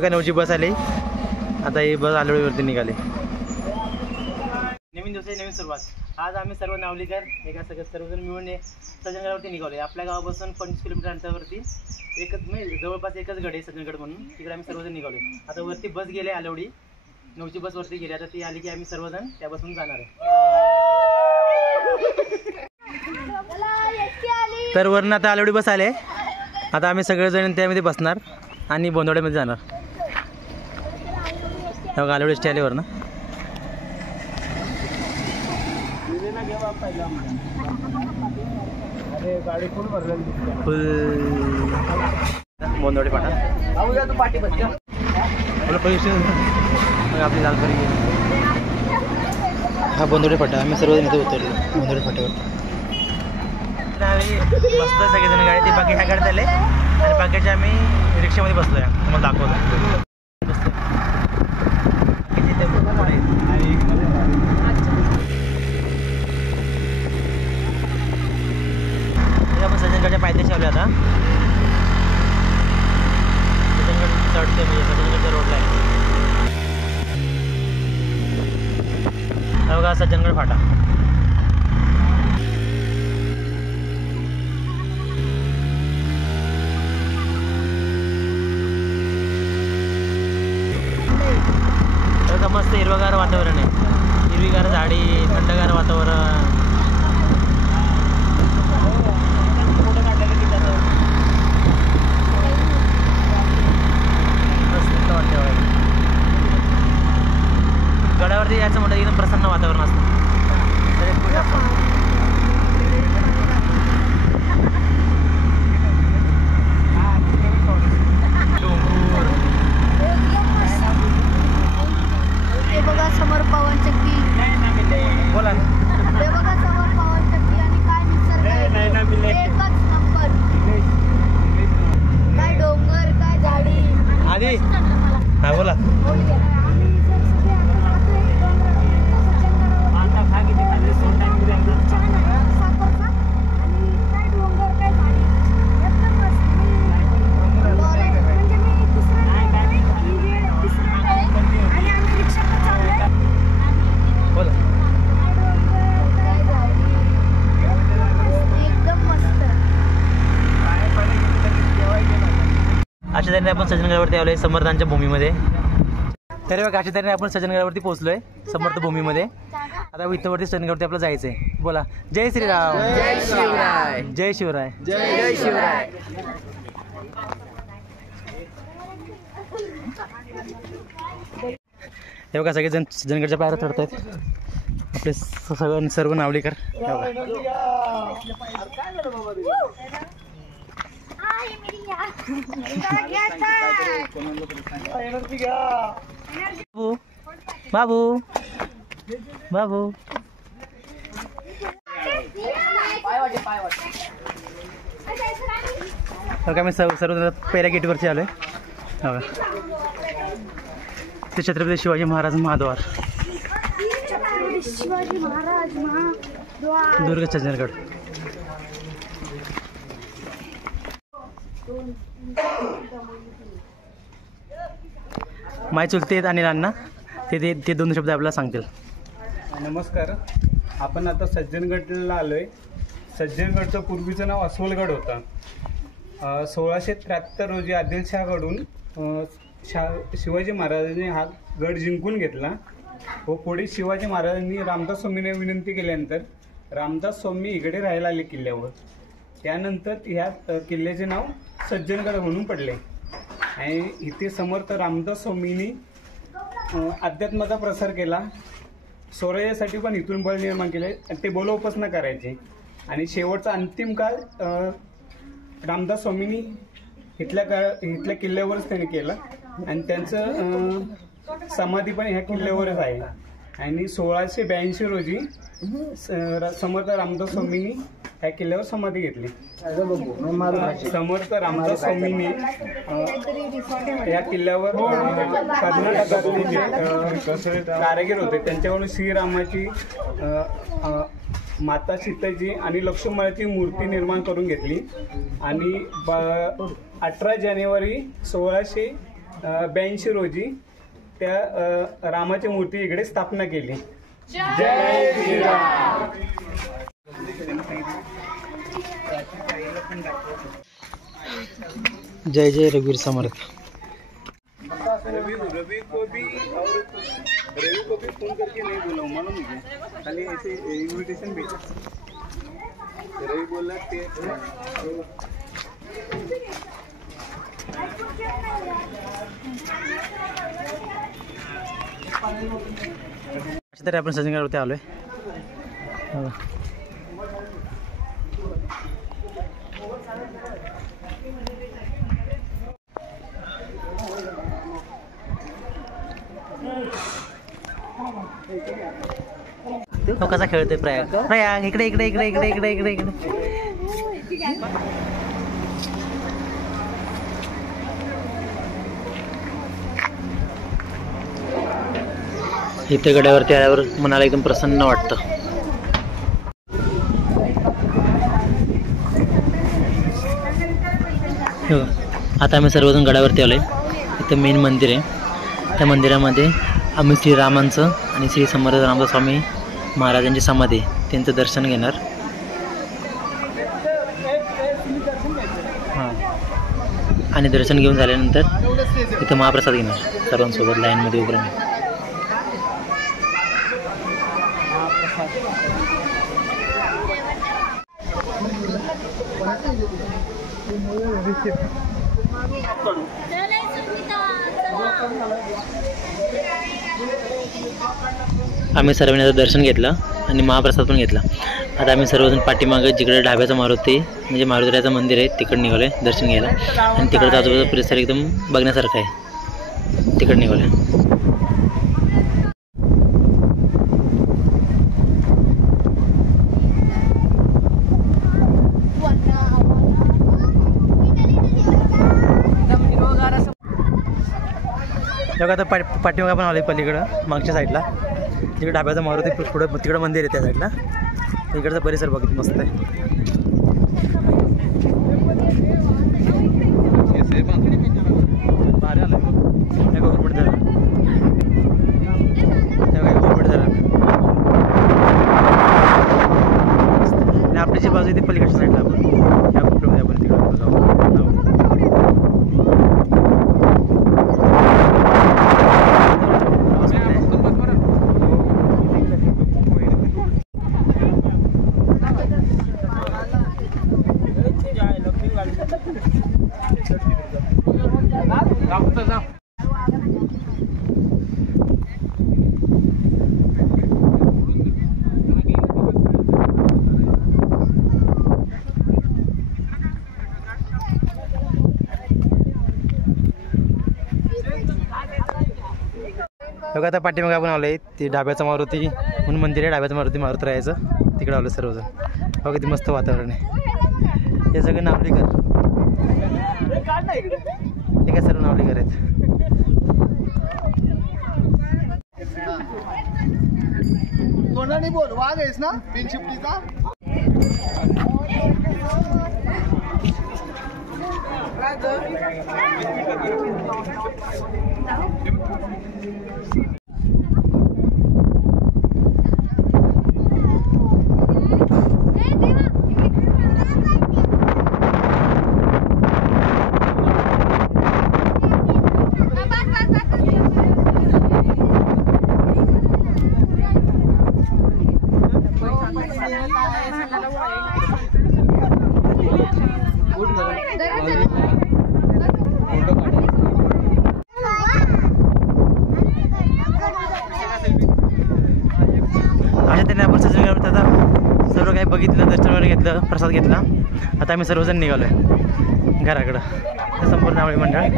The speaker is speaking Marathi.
काय 9ची बस आली। आता ही बस आलोळीवरती निघाली। नवीन दिवस नवीन सुरुवात। आज आम्ही सर्व नावलीकर एका सर्वजण मिळून सज्जनगडावरती निघालोय। आपल्या गावापासून 25 किलोमीटर अंतरावरती एकच म्हणजे जवळपास एकच गड आहे सज्जनगड म्हणून, तिकडे आम्ही सर्वजण निघालोय। आता वरती बस गेले आलोडी, 9ची बस वरती गेली। आता ती आली की आम्ही सर्वजण त्या बसून जाणार आहे। तर वरून आता आलोडी बस आले। आता आम्ही सगळेजण त्यामध्ये बसणार आणि बोंदवड्यामध्ये जाणार। बघा आलोडी स्टॅलीवर ना फुल बोंदवडी फाटा आपली लालपरी हा बोंदवडी फाटा। आम्ही सर्वजण इथे उतरलो बोंदवडी फाट्यावर। बसतोय सगळेजण गाडी, ते बाकी ह्या गाडीत आले आणि बाकीचे आम्ही रिक्षामध्ये बसलोय। तुम्हाला दाखवतो आपण सज्जनगडच्या पायथ्याशी आलो। आता सज्जनगड चढते म्हणजे सज्जनगडच्या रोडला आहे बघा सज्जनगड फाटा। मस्त हिरवगार वातावरण आहे, हिरवीगार झाडी, थंडगार वातावरण। मस्त वाटतं गडावरती यायचं म्हटलं एकदम प्रसन्न वातावरण असतं। समोर पवन चक्की बोला ना, ते बघा समोर पवन चक्की आणि काय निसर्ग एकच नंबर। काय डोंगर, काय झाडी आधी हा बोला। अशा तऱ्हेने आपण सज्जनगडावरती आलोय समर्थांच्या भूमीमध्ये। तर बघा अशा तऱ्हेने आपण सज्जनगडावरती पोहोचलोय समर्थ भूमीमध्ये। आता इथं वरती सज्जनगडावरती आपल्याला जायचंय। बोला जय श्रीराम, जय शिवराय, जय शिवराय, जय शिवराय। हे बघा सगळेजण सज्जनगडच्या पायऱ्या चढतायत। आपले सर्व नावलीकर बाबू बाबू आम्ही सर्व पहिल्या गेटवरती आलोय। ते छत्रपती शिवाजी महाराज महाद्वार, शिवाजी महाराज महाद्वार, दुर्ग सज्जनगड। माय चुलते आणि अण्णा ते 2 शब्द आपल्याला सांगतील। नमस्कार, आपण आता सज्जनगडला आलोय। सज्जनगडचं पूर्वीचं नाव अस्वलगड होता। 1673 रोजी आदिलशहाकडून शिवाजी महाराजांनी हा गड जिंकून घेतला व पुढे शिवाजी महाराजांनी रामदास स्वामींना विनंती केल्यानंतर रामदास स्वामी इकडे राहायला आले किल्ल्यावर। त्यानंतर ह्या किल्ल्याचे नाव सज्जनगड म्हणून पडले आणि इथे समर्थ रामदास स्वामींनी अध्यात्माचा प्रसार केला। स्वराज्यासाठी पण इथून बळ निर्माण केले आणि ते बलोपासना करायचे आणि शेवटचा अंतिम काळ रामदास स्वामींनी इथल्या किल्ल्यावरच त्यांनी केला आणि त्यांचं समाधी पण ह्या किल्ल्यावरच आहे। आणि 1682 रोजी समर्थ रामदास स्वामींनी ह्या किल्ल्यावर समाधी घेतली। समर्थ रामदास स्वामींनी या किल्ल्यावर कर्नाटकातले जे कारागीर होते त्यांच्याकडून श्रीरामाची, माता सीतेची आणि लक्ष्मणाची मूर्ती निर्माण करून घेतली आणि 18 जानेवारी 82 रोजी त्या रामाची मूर्ती इकडे स्थापना केली. जय श्रीराम. जय जय रघुवीर समर्थ. रवि को भी फोन करके नहीं बोला हूँ, मालूम मुझे, खाली ऐसे इन्विटेशन भेजा. रवि बोला ते अशा तरी आपण सज्जनगडवरती आलोय. तो कसा खेळतोय प्रयाग. प्रयाग इकडे इकडे इकडे इकडे इकडे इकडे इकडे. इथे गड्यावरती आल्यावर मनाला एकदम प्रसन्न वाटतं. आता आम्ही सर्वजण गडावरती आलोय. इथं मेन मंदिर आहे. त्या मंदिरामध्ये आम्ही श्रीरामांचं आणि श्री समर्थ रामदास स्वामी महाराजांची समाधी त्यांचं दर्शन घेणार. हां, आणि दर्शन घेऊन झाल्यानंतर इथं महाप्रसाद घेणार सर्वांसोबत लाईनमध्ये उभं राहून. आम्ही सर्वांनी दर्शन घेतलं आणि महाप्रसाद पण घेतला. आता आम्ही सर्वजण पाठीमागं जिकडे ढाब्याचा मारुती म्हणजे मारुतीराजाचं मंदिर आहे तिकडे निघालोय दर्शन घ्यायला. आणि तिकडचा आजूबाजूचा परिसर एकदम बघण्यासारखा आहे. तिकडे निघालोय. तेव्हा आता पाठीमागा पण आले पलीकडं मागच्या साईडला तिकडे ढाब्याचा मारुती पुढं तिकडं मंदिर आहे त्या साईडला. इकडचा परिसर बघित मस्त आहे. भारी आलं गव्हर्नमेंट धरण. गव्हर्नमेंट धरण आणि आपली जी बाजू आहे ती पलीकडच्या साईडला आपण या कुठं आपण तिकडं जाऊ. बघा आता पाठीमागे आपण आलोय ते ढाब्याचा मारुती म्हणून मंदिर आहे. ढाब्याचा मारुती राहायचं तिकडे आलो सर्वजण. बघा किती मस्त वातावरण आहे. हे सगळं नावलीकर. हे काय सर्व नावलीकर आहेत. कोणाने बोल वाघ आहेस ना बिनशिफ्टीचा. आपण सज्जनगड आता सर्व काही बघितलं दर्शन वगैरे घेतलं प्रसाद घेतला. आता आम्ही सर्वजण निघालो आहे घराकडं. संपूर्ण आवळी मंडळ.